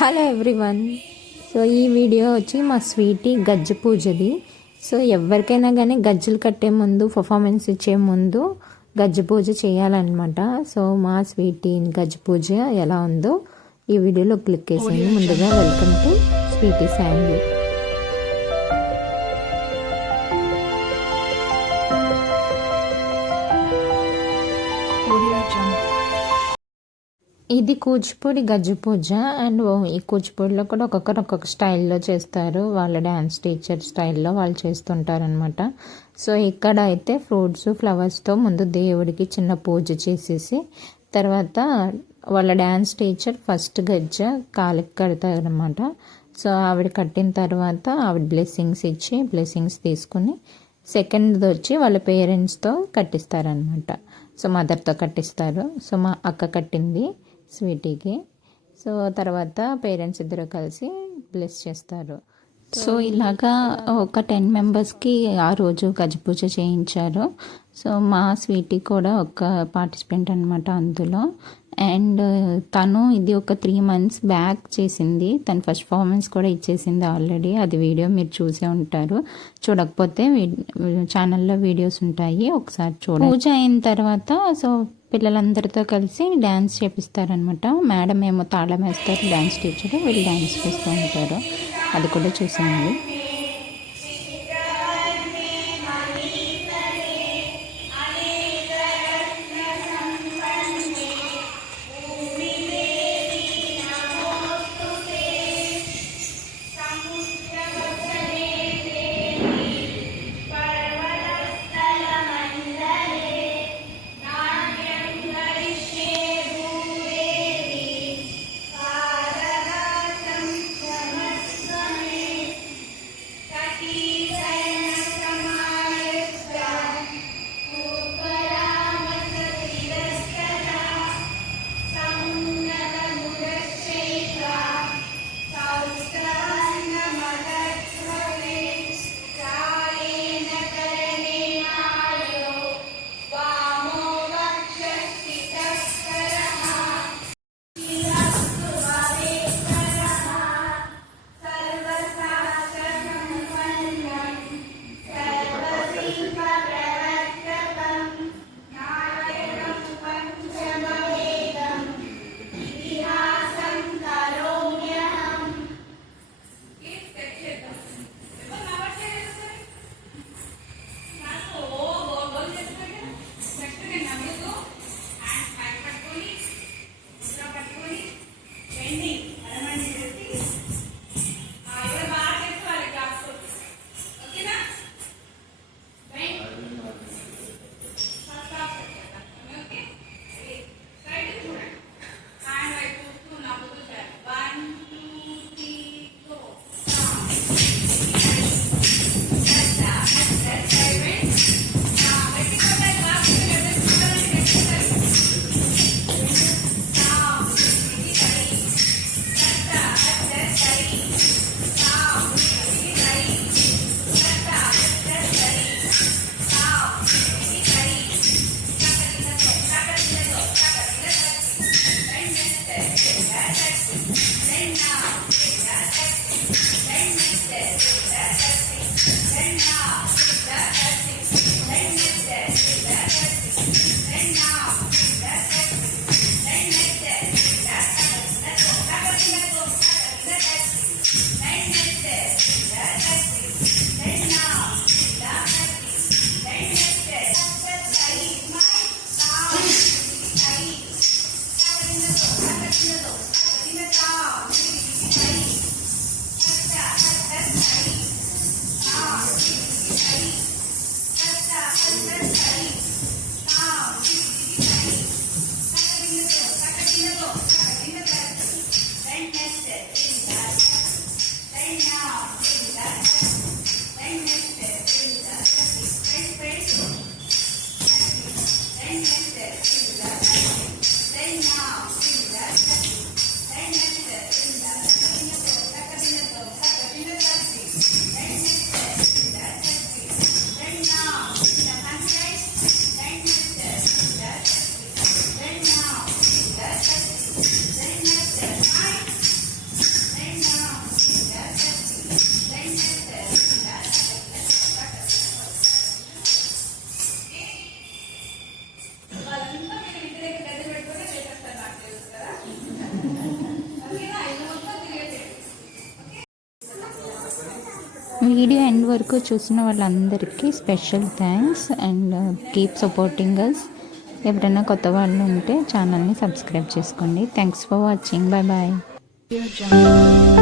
Hello everyone. So ఈ video వచ్చి మా స్వీటీ గజ్జ పూజది. సో ఎవరికైనా కానీ గజ్జలు కట్టే ముందు, పర్ఫార్మెన్స్ ఇచ్చే ముందు గజ్జ పూజ చేయాలన్నమాట. సో మా స్వీటీ గజ్జ పూజ ఎలా ఉందో ఈ వీడియోలో క్లిక్ చేసాను. ముందుగా వెల్కమ్ టు స్వీటీ ఫ్యామిలీ. ఇది కూచిపూడి గజ్జ పూజ. అండ్ ఈ కూచిపూడిలో కూడా ఒక్కొక్కరు ఒక్కొక్క స్టైల్లో చేస్తారు. వాళ్ళ డ్యాన్స్ టీచర్ స్టైల్లో వాళ్ళు చేస్తుంటారనమాట. సో ఇక్కడ అయితే ఫ్రూట్స్, ఫ్లవర్స్తో ముందు దేవుడికి చిన్న పూజ చేసేసి తర్వాత వాళ్ళ డ్యాన్స్ టీచర్ ఫస్ట్ గజ్జ కాలికి కడతారనమాట. సో ఆవిడ కట్టిన తర్వాత ఆవిడ బ్లెస్సింగ్స్ ఇచ్చి బ్లెస్సింగ్స్ తీసుకుని సెకండ్ది వచ్చి వాళ్ళ పేరెంట్స్తో కట్టిస్తారనమాట. సో మదర్తో కట్టిస్తారు. సో మా అక్క కట్టింది స్వీటీకి. సో తర్వాత పేరెంట్స్ ఇద్దరు కలిసి బ్లెస్ చేస్తారు. సో ఇలాగా ఒక 10 మెంబర్స్కి ఆ రోజు గజ పూజ చేయించారు. సో మా స్వీటీ కూడా ఒక పార్టిసిపెంట్ అనమాట అందులో. అండ్ తను ఇది ఒక 3 months బ్యాక్ చేసింది. తను ఫస్ట్ పర్ఫార్మెన్స్ కూడా ఇచ్చేసింది ఆల్రెడీ. అది వీడియో మీరు చూసే ఉంటారు. చూడకపోతే ఛానల్లో వీడియోస్ ఉంటాయి, ఒకసారి చూడండి. పూజ అయిన తర్వాత సో పిల్లలందరితో కలిసి డ్యాన్స్ చేపిస్తారనమాట. మేడం ఏమో తాళం వేస్తారు, డ్యాన్స్ టీచర్ వీళ్ళు డ్యాన్స్ చేస్తూ ఉంటారు. అది కూడా చూసాను. వీడియో ఎండ్ వరకు చూసిన వాళ్ళందరికీ special thanks and keep supporting us. ఎవరైనా కొత్త వాళ్ళు ఉంటే ఛానల్ని సబ్స్క్రైబ్ చేసుకోండి. Thanks for watching. Bye bye.